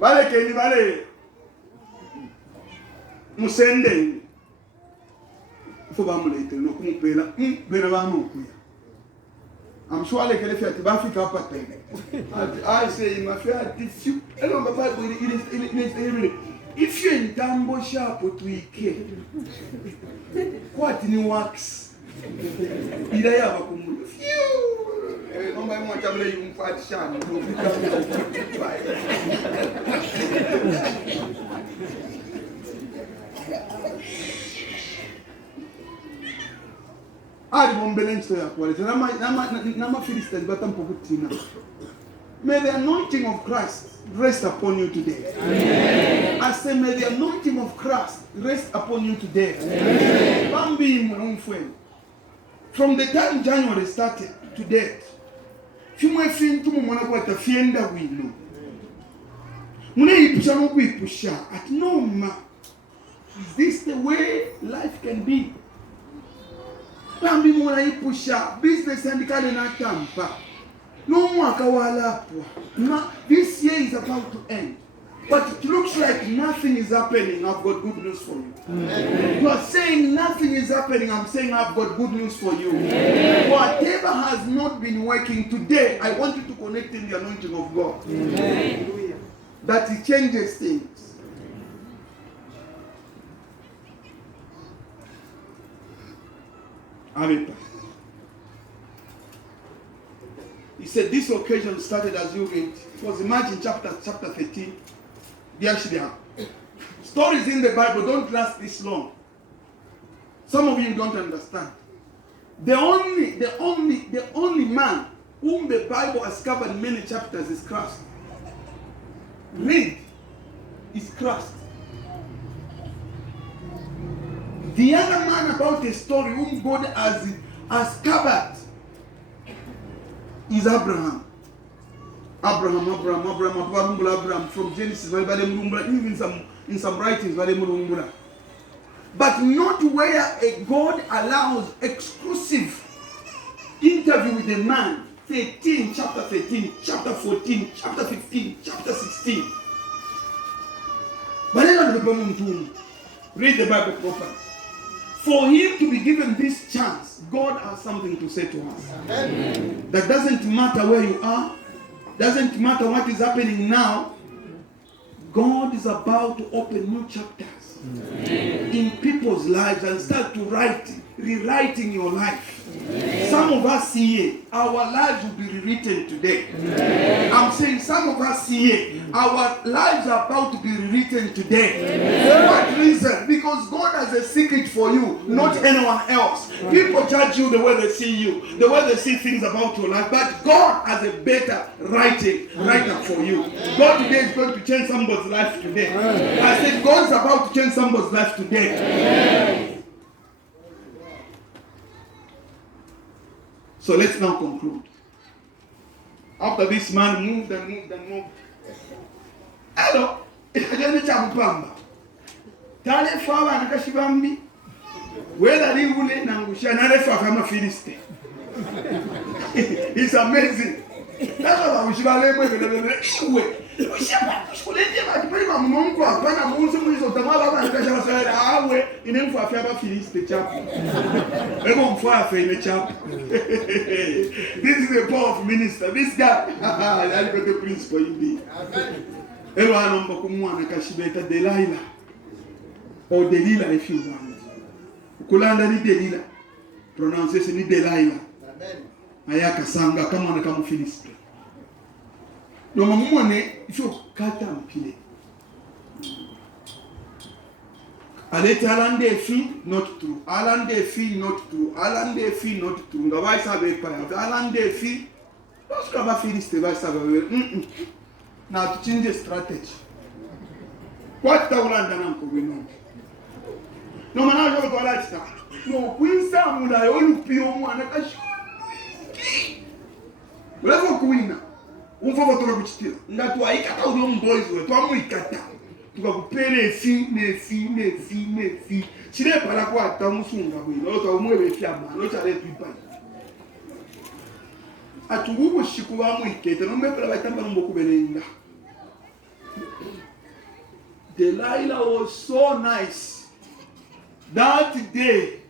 Vale que ni vale. Musende. Faut pas me l'aider. No comme pela. Bena ba no kuya. I'm sure les kele fiati ba fi ka pata. I say my fiat if you. Hello papa il if you in tambo sharp to ike. What ni wax? Ida ya ba kumu. Não vai montar um fato chano. May the anointing of Christ rest upon you today. Amen. I say, may the anointing of Christ rest upon you today. Amen. From the time January started to date, Fimwe fin tu mwana kwa tafienda wino. Mune ipusha no kuipusha. At no ma. Is this the way life can be? Bambi mwana ipusha. Business handikale na tampa. No mwaka wala apwa. This year is about to end. But it looks like nothing is happening. I've got good news for you. Amen. You are saying nothing is happening. I'm saying I've got good news for you. Amen. Whatever has not been working today, I want you to connect in the anointing of God. Amen. That it changes things. Amen. He said this occasion started as you read. It was in chapter 13. Stories in the Bible don't last this long. Some of you don't understand. The only man whom the Bible has covered in many chapters is Christ. Read, is Christ. The other man about a story whom God has covered is Abraham. Abraham, from Genesis, even in some writings, but not where a God allows exclusive interview with a man. 13, chapter 13, chapter 14, chapter 15, chapter 16. Read the Bible properly. For him to be given this chance, God has something to say to us. Amen. That doesn't matter where you are. Doesn't matter what is happening now. God is about to open new chapters in people's lives and start to rewriting your life. Amen. Some of us here, our lives will be rewritten today. Amen. I'm saying some of us here, our lives are about to be rewritten today. Amen. For what reason? Because God has a secret for you, not anyone else. People judge you the way they see you, the way they see things about your life, but God has a better writer for you. God today is going to change somebody's life today. I said God is about to change somebody's life today. So let's now conclude. After this man moved and moved and moved. Hello, ikajani cha mpamba. Tale fawa nakashibambi. Whether he ule na ngusha na refa kama Philistine. It's amazing. That's what we should have learned. Ushikulete bakipeleka Mungu hapana mungu mwizo tamala baba nikasha sasa awe inemfu afya ba Philistine chapo. Ego mfu afya ile chapo. This is the power of minister. This guy I got the principle indeed. Amen. Elo anomba kumwana kashibeta Delilah. Or Delilah if you want. Kulanda ni Delilah. Pronunciation ni Delilah. Amen. Ayaka sanga kama na kama Philistine. No mamone ifyo kata mpile. Alete alande fi not true. Alande fi not true. Alande fi not true. Ngawai sabe pa. Alande fi. Basi ba Philistine ba sabe. Na to change strategy. What ta ulanda nanko bino. No mana jo ko alata. No kwinsa mula yolu pio mwana kashu. Wewe kuina. Umfava tola kuchitira. Ngatu aikata ulo mboys we. Twamu ikata. Tukakupele fi. Chile pala kwa atamusunga bwino. Lo twamwewe fyama. Lo chale pipa. Atunguko shikuwa mu ikete. No mbepela batamba mboku belenga. Delilah was so nice. That day,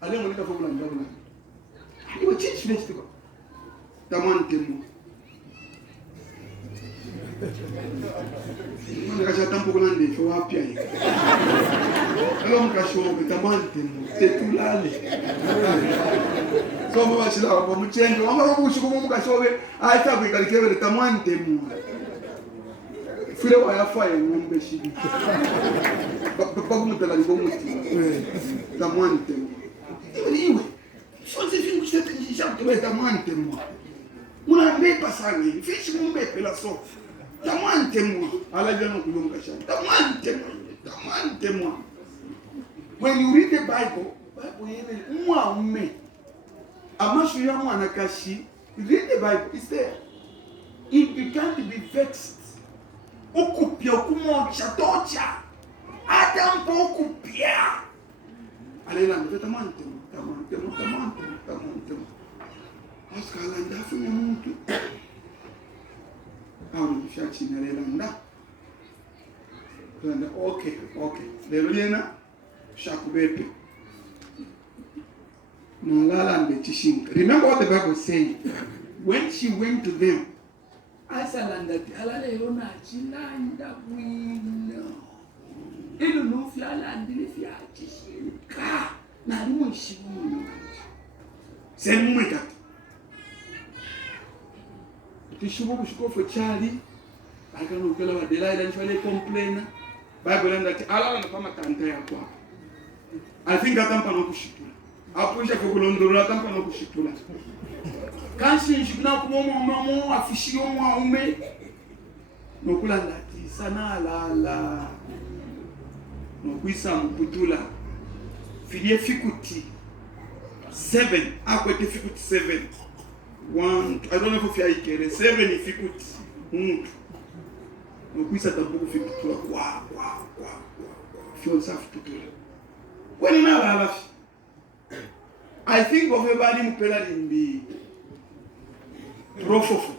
I didn't want to go to he was change vegetable. Tamantemo. Nikasha tampo kulande for happy ayi. Alo mkasho tamantemo tetulale. So mwa shila kwa mchenjo wanga kushiko mkasho we aita kuikalikebe tamantemo. Fule wa yafa ya ngombe shibi. Papa kumutala ni bomuti. Tamantemo. Iwe. Fonse fin que você já tem tamante mo. Una me passar ni, fiz um me pela só. Tamante mo. Ala já não kulunga sha. Tamante mo. When you read the Bible yele uma me. Amashu ya mwana kashi, you read the Bible, it's there. It began to be vexed. Okupia okumocha tocha. Adam po okupia. Alela ndo tamante mo. Tamante. Askalanda fune muntu. Awu shachi nalelanda. Kanda okay. Lelo yena shakubepe. Nalala chishinka. Remember what the Bible said. When she went to them, asalanda alale yona chilanda wina. Ilo no fiala ndile fia chishinka. Na lumo shimu. C'est mweka. Tishubu kushiko for Charlie. Aka no kala wa Delilah nifale complain. Bible ndati ala na kama tanta ya kwa. I think atampa no kushitula. Apuisha kukulondora atampa no kushitula. Kanshi nshikuna kumomo afishio mwa ume. Nokula ndati sana la. Nokuisa mputula. Filie fikuti 7 akwete fikuti 7 1 I don't know if you are 7 fikuti nokuisa tambuku fikuti kwa fio safi tutula when na baba I think of everybody mpela limbi profofo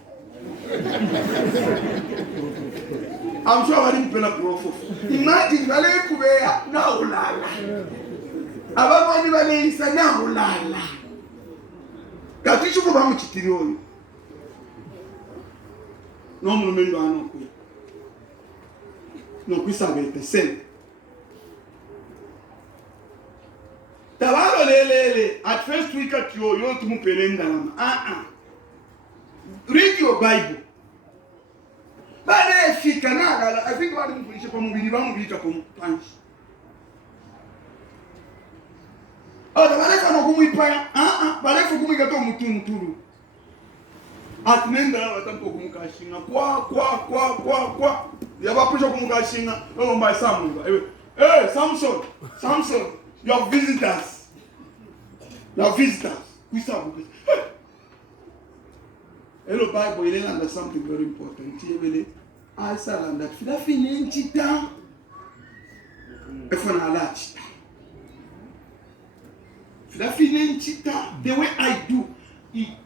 I'm sure bali mpela profofo imagine wale kubea na ulala ababani bale isa na ulala katisho ko bamuchitiri oyo no mulumendo anoko no kwisabete sen tabalo lelele at first week at yo tumupelenda lama read your Bible bale fika na I think wali mkulisha kwa mubili bamubika kwa mpanchi. Barefa no kumuipaya barefa kumikato muturu atnenda batampo kumukashinga kwa yabapusha kumukashinga ngomba Samuel hey Samson your visitors kusabu hello Bible ile under something very important yebele asala ndat fila finenchita efona alachi the way I do, he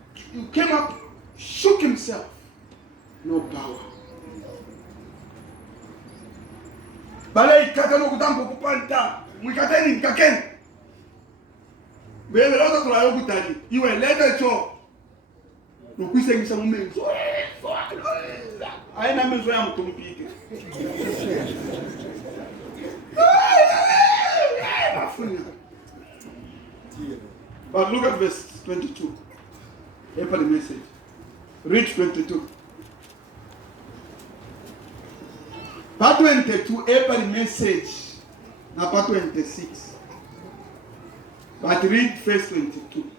came up, shook himself, no power. Bale ikatano kutampo kupanta, mwikateni mkaken. Bebe loto tulayo kutali, iwe leta cho. Nukwise ngisa mumenzo. Aina menzo ya mtumpike. But look at verse 22. Epa the message. Read 22. Part 22, epa the message. Now part 26. But read verse 22.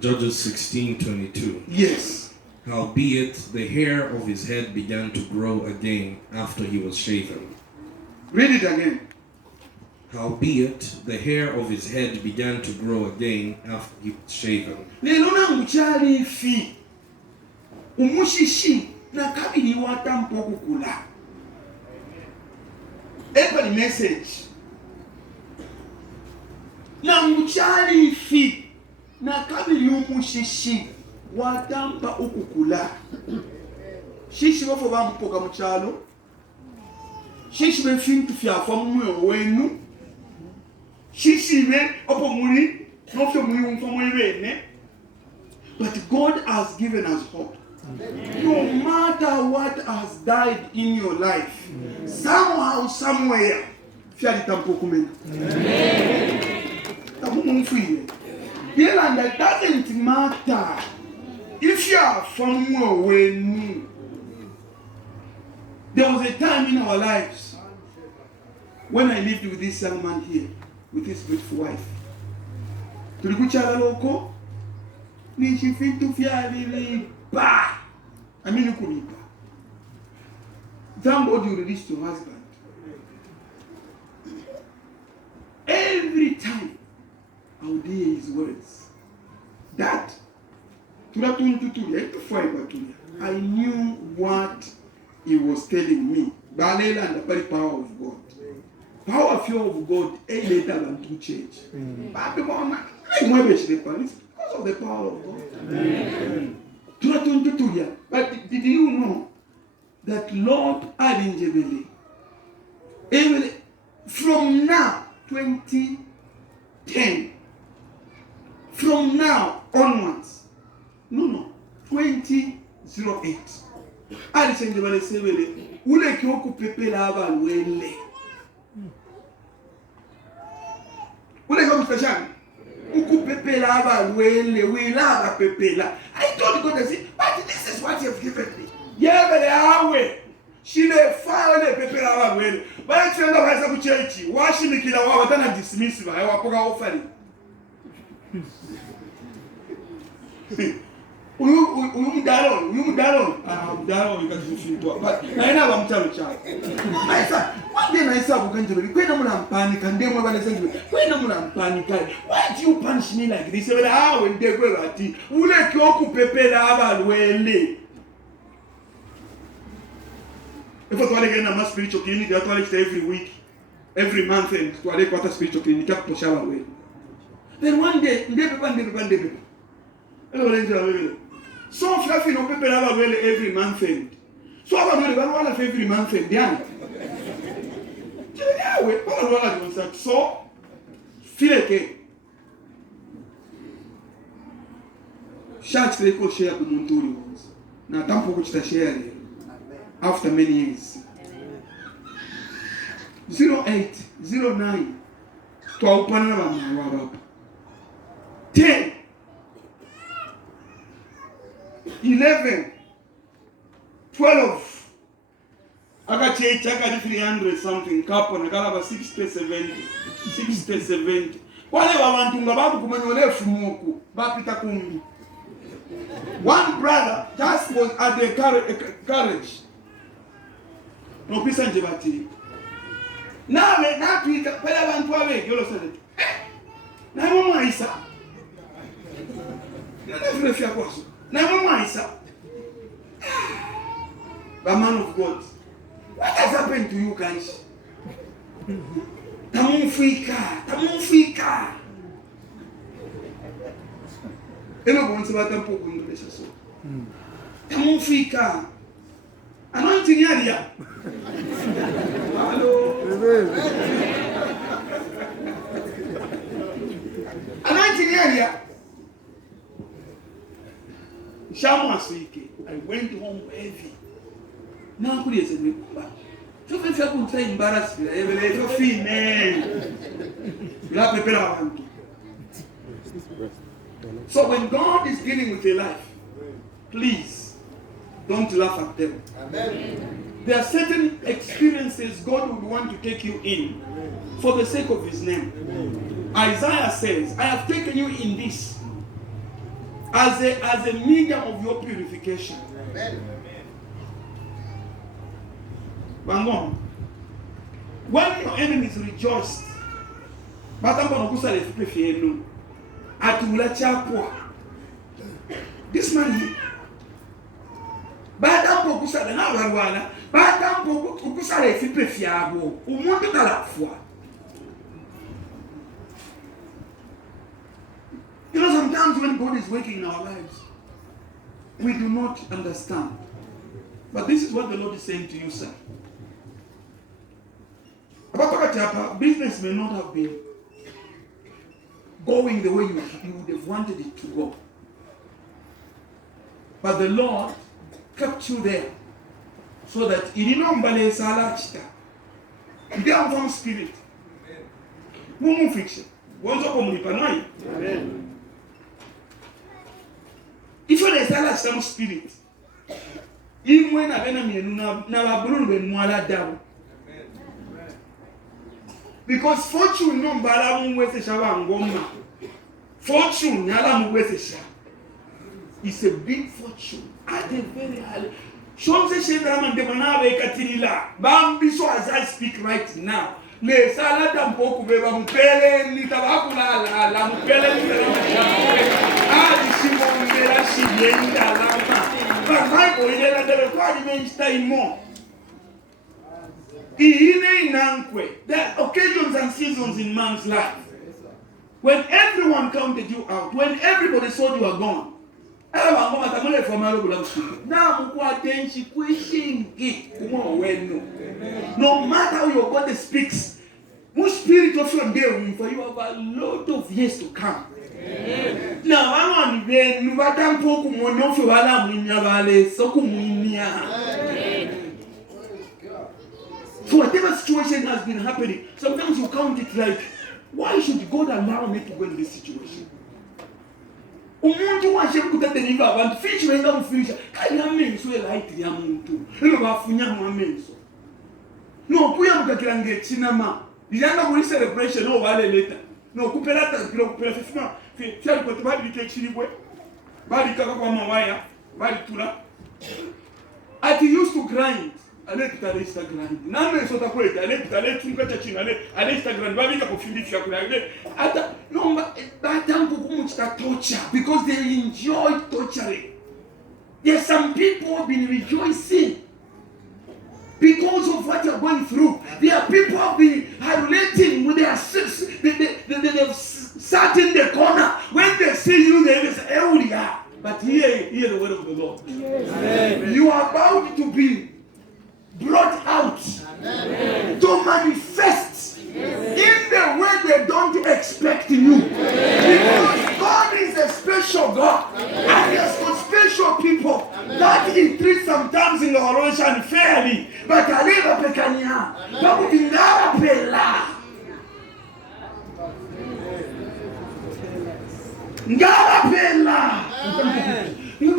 Judges 16:22. Yes. Howbeit the hair of his head began to grow again after he was shaven. Read it again. Howbeit the hair of his head began to grow again after he was shaven. Lelona mchali fi. Umushishi na kabili watampo kukula. Epa the message. Na mchali fi. Na kabili umushishi watampa ukukula. Shishi wafo bampoka mchalo. Shishi be fin to fia from me wenu. Shishi be opomuri, not from you from me. But God has given us hope. No matter what has died in your life, somehow, somewhere, fia tampokumena. And that doesn't matter if you are from wenu. There was a time in our lives when I lived with this young man here, with his beautiful wife. Tulikuchala loko, ni shifitu fia lipa. I mean, you could lipa. Thank God you released your husband. Every time I would hear his words, that I knew what he was telling me. Balela and the power of God. Power fear of God ain't later than to change. But because of the power of God. But did you know that Lord Arinjebele, from now, 2010, from now onwards, 2008, Arinjebele sebele, ule kioku pepe la aba wele. Ule kioku special. Uku pepe la aba wele, we la pepe la. I told God, I said, but this is what you have given me. Yeah, but awe. She le fire le pepe la aba wele. But I tell them I said, washi mikila wa watana dismiss ba, wa poka offering. Uyu mdalo, ikazifintwa. But naina wa mchalo chao. Maisa, wande naisa kukanjibeli. Kwena muna mpanika, ndemwe wale senjibeli. Kwena muna mpanika. Why do you punish me like this? Wele hawe ndegwe wati. Ule kioku pepela aba wele. If I get a spiritual clinic, I toilet every week, every month, and to a quarter spiritual clinic, up to shower away. Then one day, so fluffy no paper every month end. So I don't know one of every month end. So feel okay. Church they could share the Monturi ones. Now tampoco chita share after many years. 08, 09 twaupana na wababa 10 11 12 akachecha kati 300 something kapo nakalaba 60 70 wale babantu ngababu kumanyole fumuku bapita kumbi. One brother just was at the carriage no pisa nje bati nawe napita pale abantu abeke yolo sele na mama Isa na vile fia kwaso na mama Isa the man of God, what has happened to you guys? Tamufika eno bonse batampo kuendesha so tamufika anointing area. Hello. Anointing area. Shamaswike. I went home heavy. Now could you say me? So if you could say embarrassed, you feel la pepera. So when God is dealing with your life, please don't laugh at them. Amen. There are certain experiences God would want to take you in for the sake of His name. Amen. Isaiah says, I have taken you in this as a medium of your purification. Amen. When your enemies rejoiced, this man here, badampo kusala na warwana badampo kusala efipe fiabo umuntu kalafwa. You know, sometimes when God is working in our lives, we do not understand. But this is what the Lord is saying to you, sir. business may not have been going the way you would have wanted it to go. But the Lord kept you there so that you didn't from spirit. Mumu fiction. Wanzo komunipanoi. Amen. If you are some spirit, even when I am because fortune no balamu wese shawa ngoma. Fortune yala wese sha. It's a big fortune at a very high. Shomse shedraman de manabe katirila. Bambi so as I speak right now. Le salada mpoku beba mpele nitabakula la mpele nitabakula. Shimo mbela shiyenda lama. But my boy yela debe kwa dimensta imo. There are occasions and seasons in man's life when everyone counted you out, when everybody saw you are gone. No matter how your body speaks, most spirit of your day for you have a lot of years to come. Now I want so whatever situation has been happening, sometimes you count it like, why should God allow me to go in this situation? Umuntu washe kutadeliver abantu fish wenza mfisha kaya menso elight ya muntu ino bafunya mu menso no kuya mukakira ngechina ma yanga muri celebration no wale later no kupela ta kupela fifima fiali kwa tabadi kechiribwe bali kaka kwa mawaya bali tula at used to grind ale tutale Instagram name so takweta ale tutale tunkacha china ale Instagram babika kufundisha kuna ale hata no batambu kumuchita torture because they enjoy torturing. Yes, some people have been rejoicing because of what you're going through. There are people who have been relating with their sins. They've sat in the corner. When they see you, they say, "Oh yeah." But hear the word of the Lord. Yes. You are about to be brought out. Amen. To manifest in the way they don't expect you. Because God is a special God. And He has got special people that He treats sometimes in the ocean fairly. But I never pekanya. But we never pela. Ngara pela. You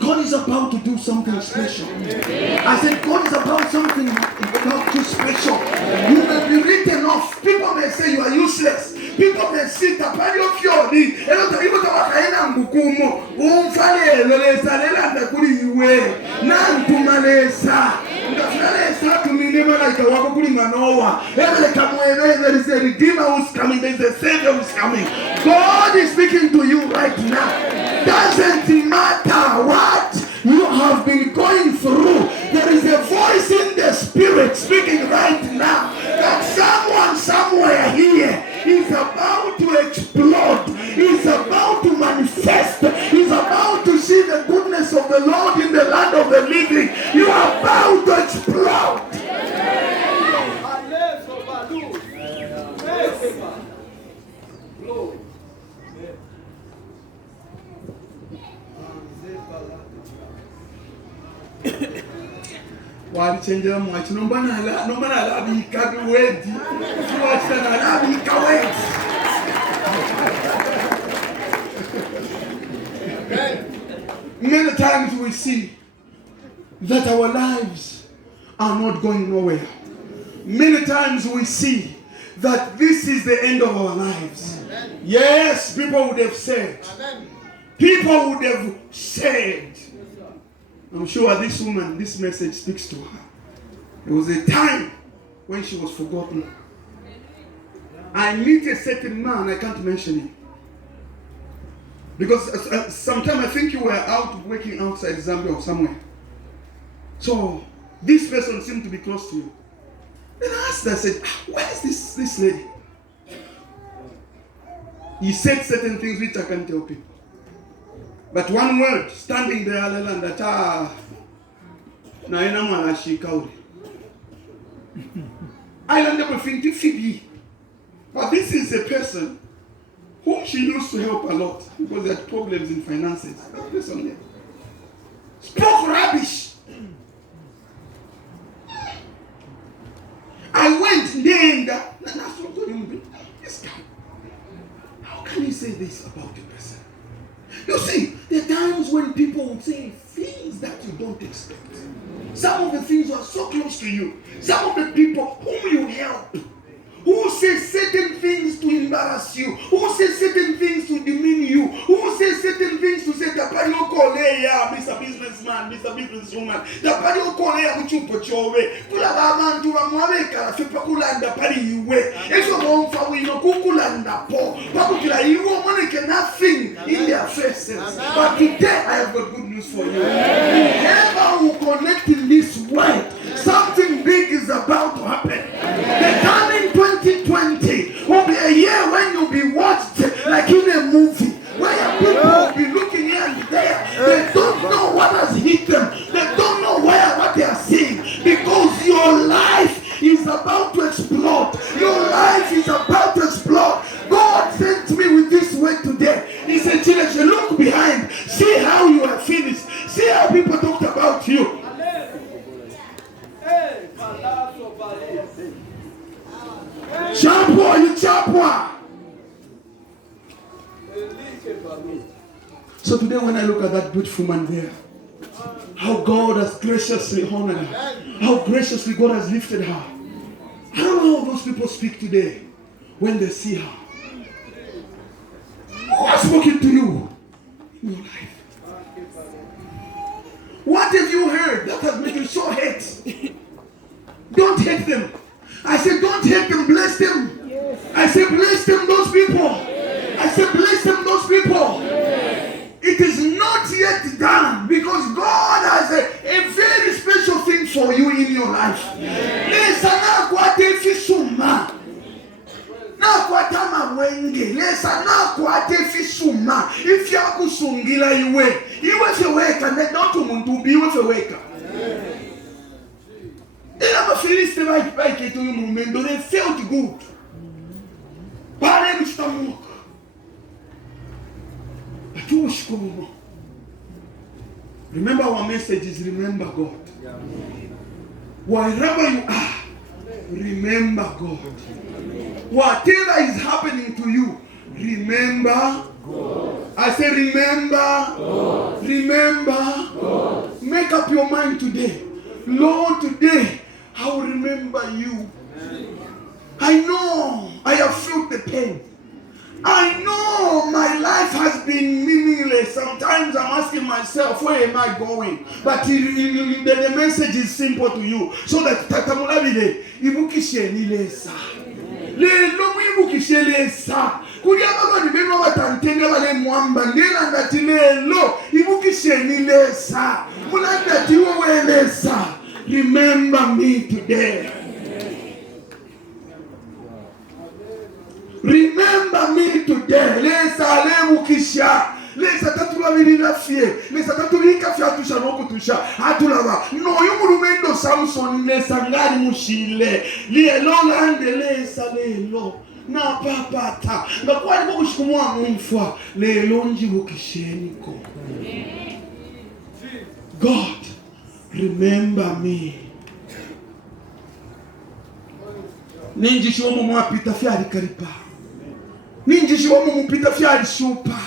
God is about to do something special. I said God is about something about too special. You may be written off. People may say you are useless. People may sit up and you feel the there is a Redeemer who's coming, there is a Savior who's coming. God is speaking to you right now. Doesn't matter what you have been going through, there is a voice in the Spirit speaking right now that someone somewhere here is about to explode, is about to manifest, is about to see the goodness of the Lord in the land of the living. You are about to explode. Why change them much? No man allow me to wait. Watch them allow me to wait. Many times we see that our lives are not going nowhere. Many times we see that this is the end of our lives. Amen. Yes, people would have said. Amen. People would have said. I'm sure this woman, this message speaks to her. There was a time when she was forgotten. I meet a certain man, I can't mention him. Because sometimes I think you were out working outside Zambia or somewhere. So this person seemed to be close to you. Then I asked her, I said, where is this lady? He said certain things which I can't tell people. But one word, standing there, that na ena mwana ashika uri. I learned everything to Phoebe. But this is a person whom she used to help a lot because they had problems in finances. That person there spoke rubbish. I went there and this guy. How can you say this about a person? You see, there are times when people will say things that you don't expect. Some of the things are so close to you. Some of the people whom you help, who say certain things to embarrass you, who say certain things to demean you, who say certain things to say, Tapario Koleya, Mr. Businessman, Mr. Businesswoman, Tapario Koleya, Muchupo Chove, Kulabama, Tuamaweka, Fipakulanda, Pariwe, Eso Monfa, we know Kukulanda Po, Pakula, you won't make nothing in their faces. But today I have got good news for you. Whoever who connect in this way, something big is about to happen. The coming 2020 will be a year when you'll be watched like in a movie, where people will be looking here and there. They don't know what has hit them. They don't know what they are seeing, because your life is about to explode. Your life is about to explode. God sent me with this word today. He said, children, look behind. See how you are finished. See how people talked about you. Chapwa, you chapwa. So today when I look at that beautiful man there, how God has graciously honored her, how graciously God has lifted her. I don't know how those people speak today when they see her. Who has spoken to you in your life? What have you heard that has made you so hate? Don't hate them. I said, don't hate them, bless them. Yes. I said, bless them, those people. Yes. I said, bless them, those people. Yes. It is not yet done, because God has a very special thing for you in your life. Yes. If you are kusungila iwe feweka, not to be with a waker. They never finished the right bike to you movement, but they felt good. Remember our message is remember God. Wherever you are, remember God. Whatever is happening to you, remember God. I say remember God. Remember God. Make up your mind today. Lord, today I will remember you. I know I have felt the pain. I know my life has been meaningless. Sometimes I'm asking myself, where am I going? But the message is simple to you. So that tatamulabile ibukishe nilesa. Lelo ibukishe lesa. Kuliaba ni bema watantenge wale mwamba ndela ngati lelo ibukishe nilesa. Mulanda tiwo welesa. Remember me today. Remember me today. Lesa lemu kisha. Lesa tatula vilina fie. Lesa tatulika fia tusha noku tusha. Atulava. No yumurumendo Samson lesa ngari mushile. Lielo lande lesa lelo. Na papata. Ngakwani kwa kushikumua mumfwa. Lelo njivu kisheniko. God, remember me. Ninji shiwomo mwapita fiari karipa. Ninji shiwomo mwapita fiari shupa.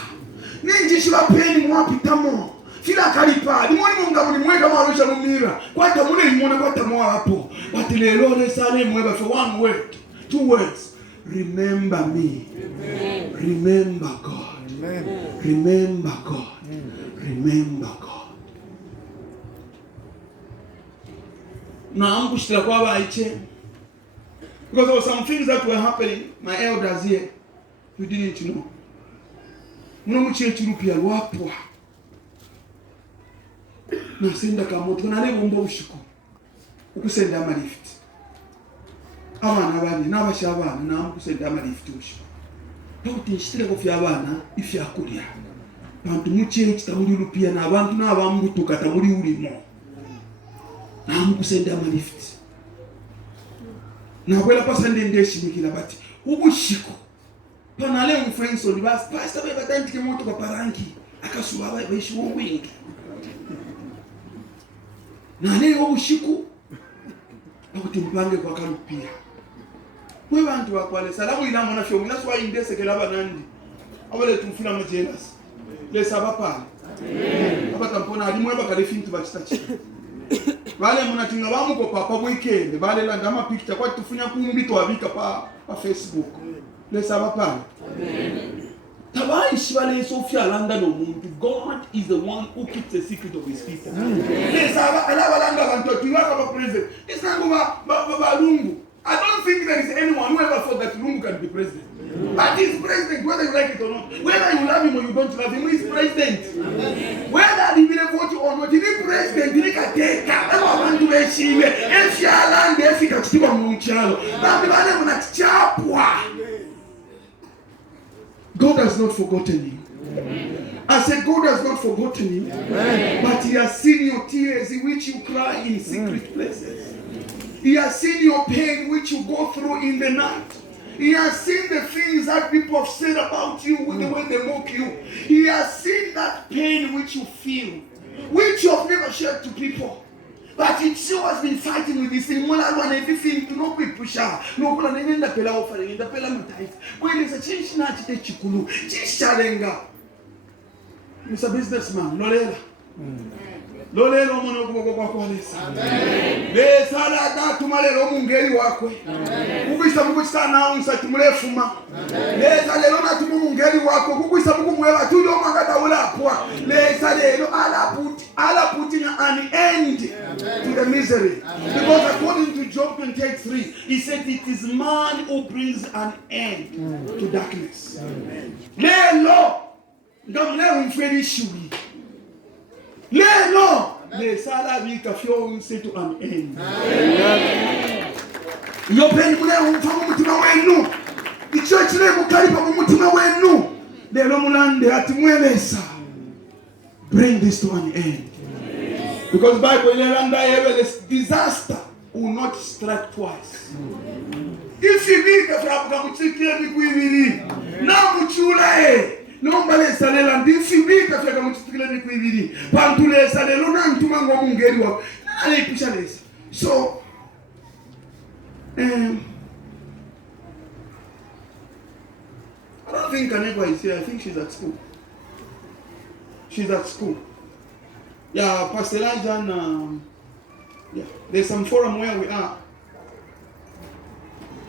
Ninji shiwapeni mwapita mo. Fila karipa. Nimoni munga mwega marusha numira. Kwa tamune imona kwa tamoa hapo. Batilelo lesane mweba for one word. 2 words. Remember me. Amen. Remember God. Amen. Remember God. Amen. Remember God. Na ambushira kwa baiche. Because there were some things that were happening. My elders here, you didn't know. Munomuchechi rupia wapwa. Na senda kamoto na lebo mbo ushiku. Ukusenda ama lift. Abana bali nabashabana na ukusenda ama lift ushiku. Pauti nshitira ko fyabana ifyakulya. Bantu muchechi tamuli rupia na abantu nabambutuka tamuli ulimo. namukusenda amalift nakwela pasande ndeshimikila bati ubushiko panale umfenso libas pastor bebatandike moto kwa paranki akasuba bayishiwo wingi nale ubushiko akuti mpange kwa kalupia mwe bantu bakwale salamu ila mona fyo mna swa indesekela banandi abale tumfuna majelas lesa bapana abatampona ali mwe bakale fintu bachitachi bale munatinga bamuko papa weekend bale landa ama picture kwa tufunya kumbi twabika pa Facebook lesa bapana tabayishi bale Sofia landa no muntu. God is the one who keeps the secret of his people. Lesa ala balanga bantu tuwaka ba president isango ba lungu. I don't think there is anyone who ever thought that Lungu can be president. But he's president, whether you like it or not. Whether you love him or you don't love him, he's president. Whether he will vote or not, he's president. He's a taker. Everyone to be seen. If you are land, if you are still a munchalo. God has not forgotten you. I said God has not forgotten you. But he has seen your tears in which you cry in secret places. He has seen your pain which you go through in the night. He has seen the things that people have said about you with the way they mock you. He has seen that pain which you feel, which you have never shared to people. But it still has been fighting with this thing. When I want everything to not be pushed out. No, but I need the pela offering, the pela mutais. When there's a change, not to take chikulu, chishalenga. He's a businessman, Lolela. Lolelo mono kwa kwalesa. Amen. Le sala da tumalelo mungeli wakwe. Amen. Kubisa mukutsa na unsa tumulefuma. Amen. Le salelo na tumungeli wakwe kubisa mukumwela tujo mangata ula apwa. Le salelo ala putting an end to the misery. Amen. Because according to Job 28:3, he said it is man who brings an end to darkness. Amen. Lelo ngamle umfeli shubi. No, le salabi kafyo say to an end. Yo pen mule umfamu mutima wenu. The church le mukalipa mu mutima wenu. Le lo mulande ati mwelesa. Bring this to an end. Because Bible lelanda every disaster will not strike twice. If you need the frappe mutikile mikwibiri. Na muchula no mbale salela ndifibika fika mutikile mikwibiri. Pantule salelo na ntuma ngo mungeri wa. Ale pisha lesa. So I don't think Kanekwa is here. I think she's at school. She's at school. Yeah, Pastor Elijah and yeah, there's some forum where we are.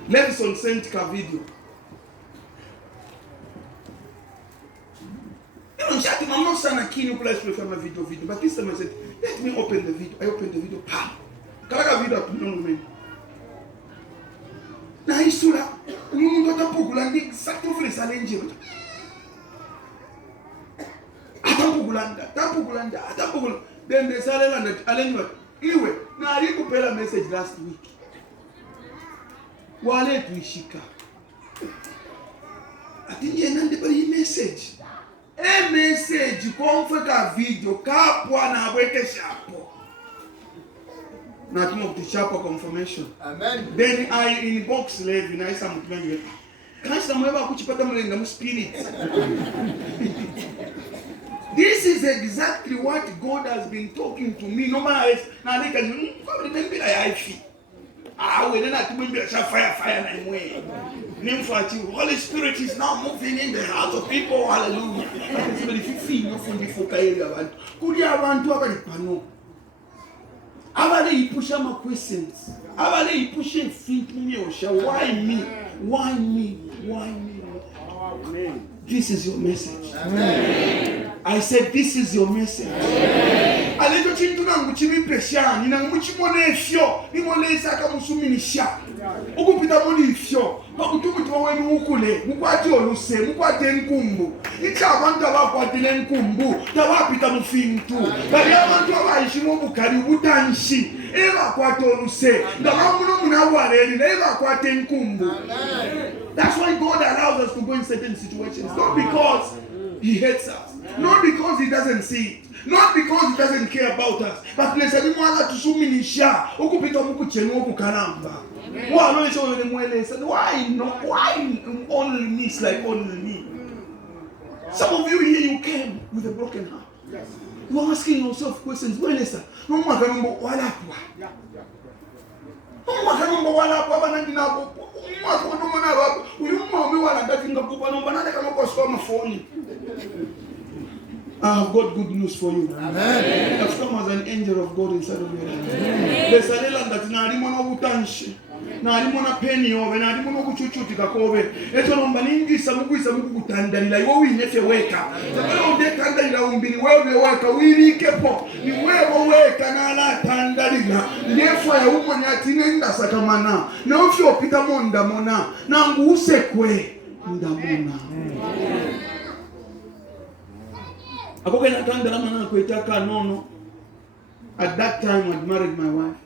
Levison sent a video. You know, I'm not saying keen you place prefer my video, but this time I said, let me open the video. I opened the video. Pam! Kalaga video to no man. Na isura, umuntu atapugula ndi sakufule salenje. Atapugula. Then they salela that arrangement. Anyway, na alikupela message last week. Wale tuishika. Atinje nande bali message. Message komfeka video kapwa na abweke shapo. Nothing of the sharper confirmation. Amen. Then I inbox Levi na isa mtumenye. Kanisa mweba kuchipata mlenga mu spirit. This is exactly what God has been talking to me. No matter na nika remember I feel. We na tumwambia sha fire na imwe. Nimfuati Holy Spirit is now moving in the hearts of people. Hallelujah. Somebody feel no fundi foka area abantu. Kuli abantu abalipano. Abale ipusha my questions. Abale ipusha thinking yosha. Why me? Why me? Why me? Amen. This is your message. Amen. I said this is your message. Alejo chintu na nguchimi pesha. Nina nguchimone efyo. Nimoleza kamusuminisha. Ukupita moni efyo. Bakutumu wenu ukule. Mukwati oluse. Mukwati nkumbu. Icha abantu abakwati nkumbu. Tawapita mufintu. Bali abantu abayishimo bukali butanshi. Eba kwati oluse. Ndamamuno munawaleli. Eba kwati nkumbu. That's why God allows us to go in certain situations. Not because He hates us. Not because He doesn't see it. Not because he doesn't care about us, but let's say mwala tusuminisha okupita mukuchenu okukalamba. Why only me? It's like only me. Some of you here, you came with a broken heart. Yes. You are asking yourself questions. Well, listen. No matter what I have got good news for you. Amen. You have come as an angel of God inside of your life. There's a little that narimona utanshi. Narimona penny over narimona kuchuchuti kakobe. Eto nomba ningisa mukutandalira iwo winefe weka. Zabalo ndetandalira umbiri wewe weka wirikepo. Ni wewe weka na ala tandalira. Ndefu ya umoni atinenda sakamana. Na ufyo opita monda mona. Na ngusekwe ndamona. At that time, I'd married my wife.